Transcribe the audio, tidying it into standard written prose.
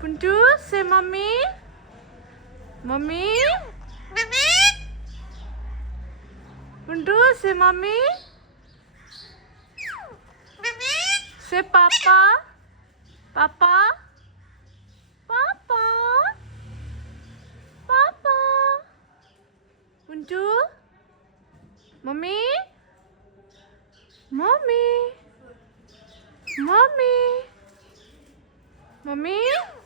Punju, say mommy. Mommy. Punju, say mommy. Say papa. Papa. Papa. Papa. Punju. Mommy. Mommy. Mommy. Mommy.